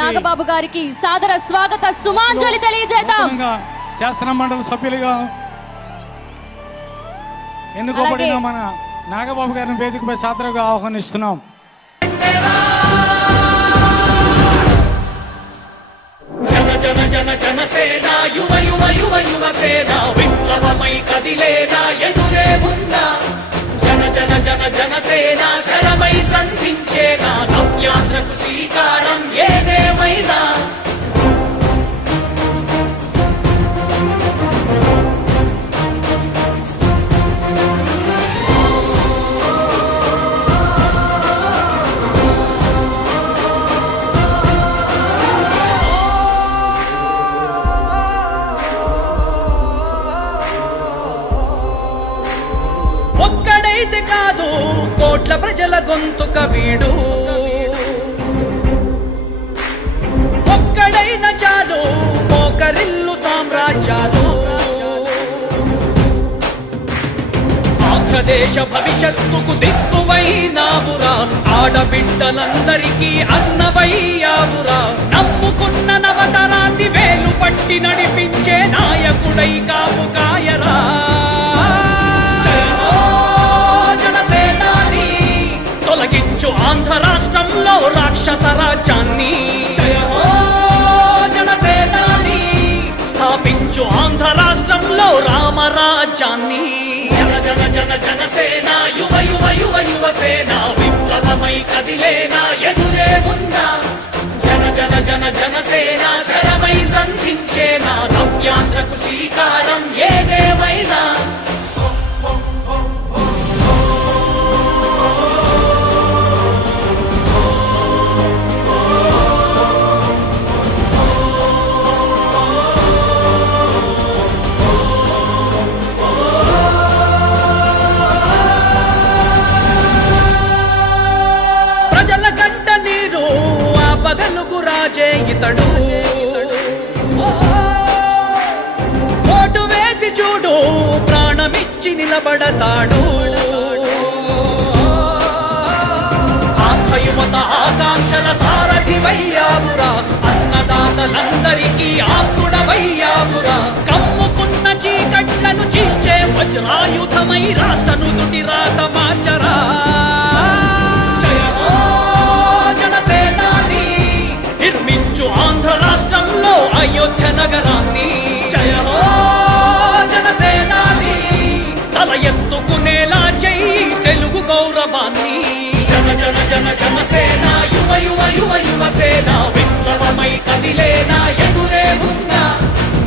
నాగబాబు గారికి సాదర స్వాగత సుమాంజలి తెలియజేద్దాం. శాసన మండలి సభ్యులుగా ఎన్నుకోబడిన మన నాగబాబు గారిని వేదికపై సాదరంగా ఆహ్వానిస్తున్నాం. జన జన జన జనసేన యువ యువ యువ యువసేన విప్లవమై కదిలేనా ఎదురే ఉందా. జన జన జన జనసేన శరమై సంధించేనా నవ్యాంధ్రకు శ్రీకారం ఏదేమైనా. ఒక్కడైతే కాదు కోట్ల ప్రజల గొంతుక వీడు, ఒక్కడైన చాలు మోకరిల్లు సామ్రాజ్యాలు. ఆంధ్రదేశ భవిష్యత్తుకు దిక్కువైనావురా, ఆడబిడ్డలందరికీ అన్నవయ్యావురా. నమ్ముకున్న నవతరాన్ని వేలు పట్టి నడిపించే నాయకుడై కాపు కాయరా. తొలగించు ఆంధ్ర రాష్ట్రంలో రాక్షస రాజ్యాన్ని. జయ హో జనసేనాని స్థాపించు ఆంధ్ర రాష్ట్రంలో రామరాజ్యాన్ని. జన జన జన జనసేన యువ యువ యువ యువసేన విప్లవమై కదిలేనా ఎదురే ఉందా. జన జన జన జనసేన శరమై సంధించేనా నవ్యాంధ్రకు శ్రీకారం ఏదేమైనా. పగలుగు రాజే ఇతడు, ఓటు వేసి చూడు ప్రాణమిచ్చి నిలబడతాడు. ఆత్మయుమత ఆకాంక్షల సారథివయ్యావురా, అన్నదాతలందరికీ ఆత్ముడవయ్యావురా. కమ్ముకున్న చీకట్లను చీల్చే వజ్రాయుధమై రాష్ట్రను తుటి రాత మార్చరా. నిర్మించు ఆంధ్ర రాష్ట్రంలో అయోధ్య నగరాన్ని. జయ హో జనసేనాని తల ఎత్తుకునేలా చెయ్యి తెలుగు గౌరవాన్ని. జన జన జన జనసేన యువ యువ యువ యువసేన